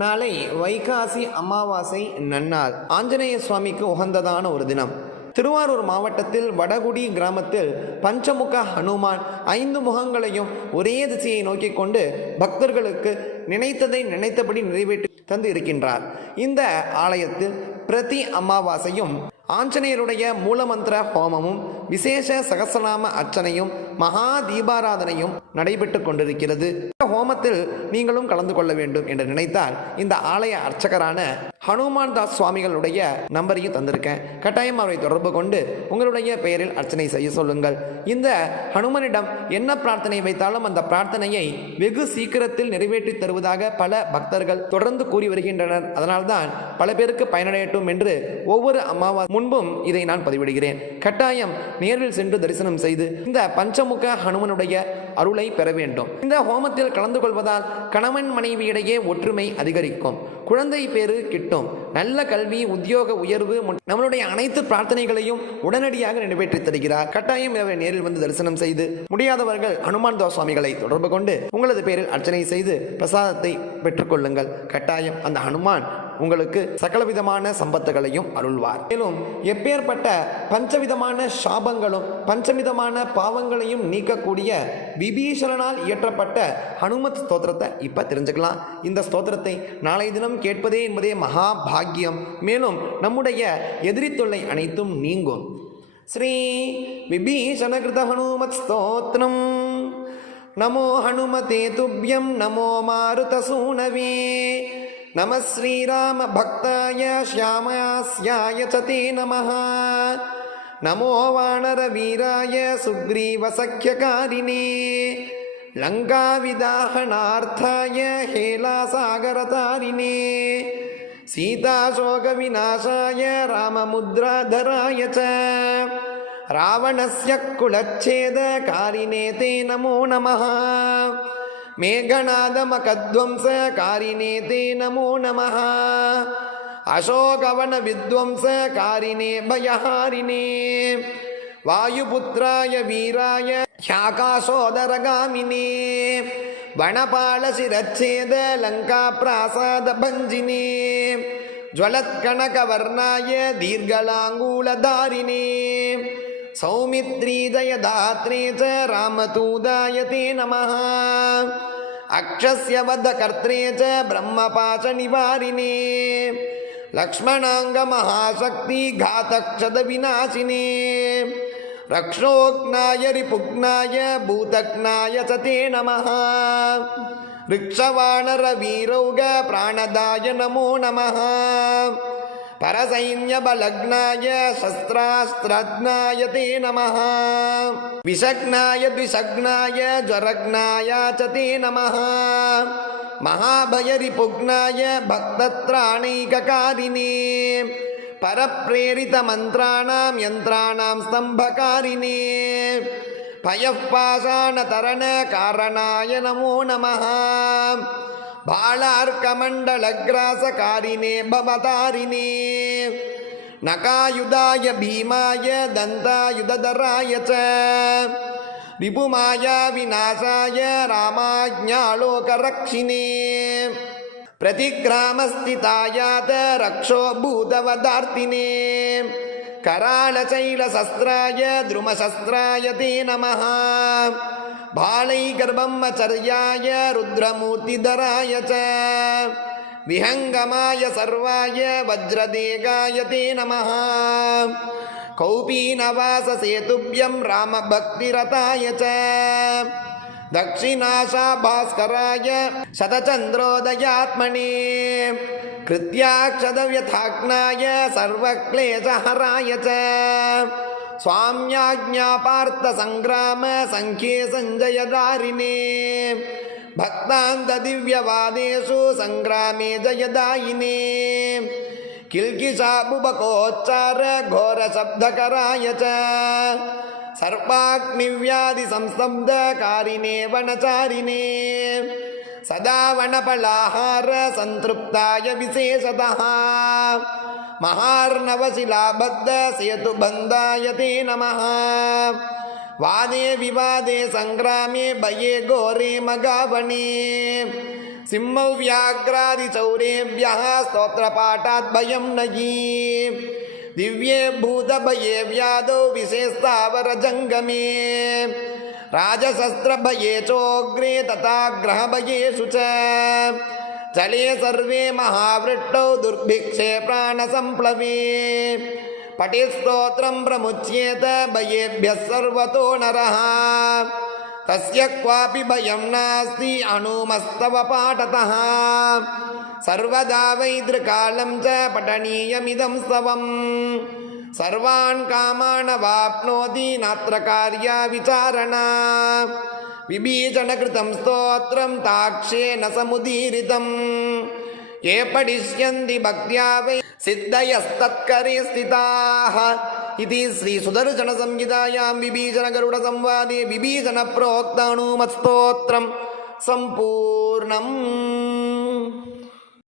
நாளை வைகாசி அமாவாசை நன்னாள். ஆஞ்சநேய சுவாமிக்கு உகந்ததான ஒரு தினம். திருவாரூர் மாவட்டத்தில் வடகுடி கிராமத்தில் பஞ்சமுக ஹனுமான் ஐந்து முகங்களையும் ஒரே திசையை நோக்கி கொண்டு பக்தர்களுக்கு நினைத்ததை நினைத்தபடி நிறைவேற்றி தந்து இருக்கின்றார். இந்த ஆலயத்தில் பிரதி அமாவாசையும் ஆஞ்சநேயருடைய மூலமந்திர ஹோமமும் விசேஷ சகசநாம அர்ச்சனையும் மகா தீபாராதனையும் நடைபெற்று கொண்டிருக்கிறது. இந்த ஹோமத்தில் நீங்களும் கலந்து கொள்ள வேண்டும் என்று நினைத்தால் இந்த ஆலய அர்ச்சகரான ஹனுமான் தாஸ் சுவாமிகளுடைய நம்பரையும் தந்திருக்கேன். கட்டாயம் அவரை தொடர்பு கொண்டு உங்களுடைய பெயரில் அர்ச்சனை செய்ய சொல்லுங்கள். இந்த ஹனுமனிடம் என்ன பிரார்த்தனை வைத்தாலும் அந்த பிரார்த்தனையை வெகு சீக்கிரத்தில் நிறைவேற்றி தருவதாக பல பக்தர்கள் தொடர்ந்து கூறி வருகின்றனர். அதனால்தான் பல பேருக்கு பயனடையட்டும் என்று ஒவ்வொரு அம்மாவா முன்பும் இதை நான் பதிவிடுகிறேன். கட்டாயம் நேரில் சென்று தரிசனம் செய்து இந்த பஞ்சமுக ஹனுமனுடைய அருளை பெற வேண்டும். இந்த ஹோமத்தில் கலந்து கொள்வதால் கணவன் மனைவியிடையே ஒற்றுமை அதிகரிக்கும். குழந்தை பேறு கிட்டும். நல்ல கல்வி உத்தியோக உயர்வு நம்மளுடைய அனைத்து பிரார்த்தனைகளையும் உடனடியாக நிறைவேற்றி தருகிறார். கட்டாயம் இவரை நேரில் வந்து தரிசனம் செய்து முடியாதவர்கள் ஹனுமான் தோசுவாமிகளை சுவாமிகளை தொடர்பு கொண்டு உங்களது பேரில் அர்ச்சனை செய்து பிரசாதத்தை பெற்றுக்கொள்ளுங்கள் கட்டாயம் அந்த ஹனுமான் உங்களுக்கு சகலவிதமான சம்பத்துகளையும் அருள்வார். மேலும் எப்பேற்பட்ட பஞ்சவிதமான சாபங்களும் பஞ்சவிதமான பாவங்களையும் நீக்கக்கூடிய விபீஷணனால் இயற்றப்பட்ட ஹனுமத் ஸ்தோத்திரத்தை இப்போ தெரிஞ்சுக்கலாம். இந்த ஸ்தோத்திரத்தை நாளை தினம் கேட்பதே என்பதே மகா பாக்கியம் மேலும் நம்முடைய எதிரி தொல்லை அனைத்தும் நீங்கும். ஸ்ரீ விபீஷணகிருத ஹனுமத் ஸ்தோத்திரம். நமோ ஹனுமதே துப்யம் நமோ மாருதசூனவே. நம ஸ்ரீராம பக்தாய ஷியாமயாஸ்யாய சதே நம நமோ வானர வீராய சுக்ரீவசக்கியகாரிணே லங்காவிதாகனார்த்தாய ஹேலாசாகரதாரிணே. சீதாசோகவிநாசாய ராமமுத்ராதராய ச. ராவணஸ்ய குலச்சேதகாரிணே தே நமோ நமः ಮೇಘನಾದಮಕಧ್ವಂಸ ಕಾರಿಣೇತೆ ನಮೋ ನಮಃ ಅಶೋಕವನ ವಿಧ್ವಂಸ ಕಾರಿಣೇ ಭಯಹಾರಿಣೇ ವಾಯುಪುತ್ರಾಯ ವೀರಾಯ ಶಾಖಾಶೋದರಗಾಮಿನೇ ವನಪಾಲಶಿರಚ್ಛೇದ ಲಂಕಾಪ್ರಾಸಾದ ಭಂಜಿನೇ ಜ್ವಲತ್ಕಣಕವರ್ಣಾಯ ದೀರ್ಘಲಾಂಗೂಲಧಾರಿಣೇ सौमित्रीदयदात्रे च रामतूदाय ते नमः अक्षस्य वधकर्त्रे च ब्रह्मपाशनिवारिणे लक्ष्मणाङ्गमहाशक्तिघातक्षदविनाशिने रक्षोघ्नाय रिपुघ्नाय भूतघ्नाय च ते नमः ऋक्षवाणरवीरौग प्राणदाय नमो नमः परसैन्यबलग्नाय शस्त्रास्त्रज्ञाय ते नमः विषग्नाय द्विषग्नाय ज्वरग्नाय च ते नमः महाभयरिपुग्नाय भक्तत्राणैककारिणे परप्रेरितमन्त्राणां यन्त्राणां स्तम्भकारिणे पयः पाषाणतरणकारणाय नमो नमः बालार्कमण्डलग्रासकारिणे भवतारिणे नकायुधाय भीमाय दन्तायुधधराय च रिपुमाया विनाशाय रामाज्ञालोकरक्षिणे प्रतिग्रामस्थितायात रक्षो भूतवदार्तिने करालशैलशस्त्राय द्रुमशस्त्राय ते नमः बालैगर्भम्मचर्याय रुद्रमूर्तिधराय च विहङ्गमाय सर्वाय वज्रदेगाय ते नमः कौपीनवाससेतुभ्यं रामभक्तिरताय च दक्षिणाशा भास्कराय शतचन्द्रोदयात्मने कृत्याक्षदव्यथाग्नाय सर्वक्लेशहराय च स्वाम्याज्ञापार्थसङ्ग्राम सङ्ख्ये सञ्जयदारिणे भक्तान्तदिव्यवादेषु सङ्ग्रामे जयदायिने किल्किशाबुबकोच्चार घोरशब्दकराय च सर्वाग्निव्याधिसंस्तब्धकारिणे वनचारिणे सदा वनपलाहार सन्तृप्ताय विशेषतः महार्णवशिलाबद्ध सेतुबन्धाय ते नमः। वादे विवादे सङ्ग्रामे भये घोरे मगावणे। सिंहव्याघ्रादिचौरेभ्यः स्तोत्रपाठात् भयं नयि। दिव्ये भूतभये व्याधौ विशेषावरजङ्गमे राजशस्त्रभये चोग्रे तथा ग्रहभयेषु च। जले सर्वे महावृष्टौ दुर्भिक्षे प्राणसम्प्लवे पठिस्तोत्रं प्रमुच्येत भयेभ्यः सर्वतो नरः तस्य क्वापि भयं नास्ति अणुमस्तव पाठतः सर्वदा वैदृकालं च पठनीयमिदं स्तवम् सर्वान् कामान् वाप्नोति नात्र कार्या विचारणा விபீஷணகிருதம் ஸ்தோத்திரம் தாட்சே நசமுதீரிதம் ஏ படிஷ்யந்தி பக்தியாவை சித்தயஸ்தத்கரே ஸ்திதாக இது ஸ்ரீ சுதர்சன சம்ஹிதாயாம் விபீஷண கருட சம்வாதே விபீஷண பிரோக்தானுமஸ்தோத்திரம் சம்பூர்ணம்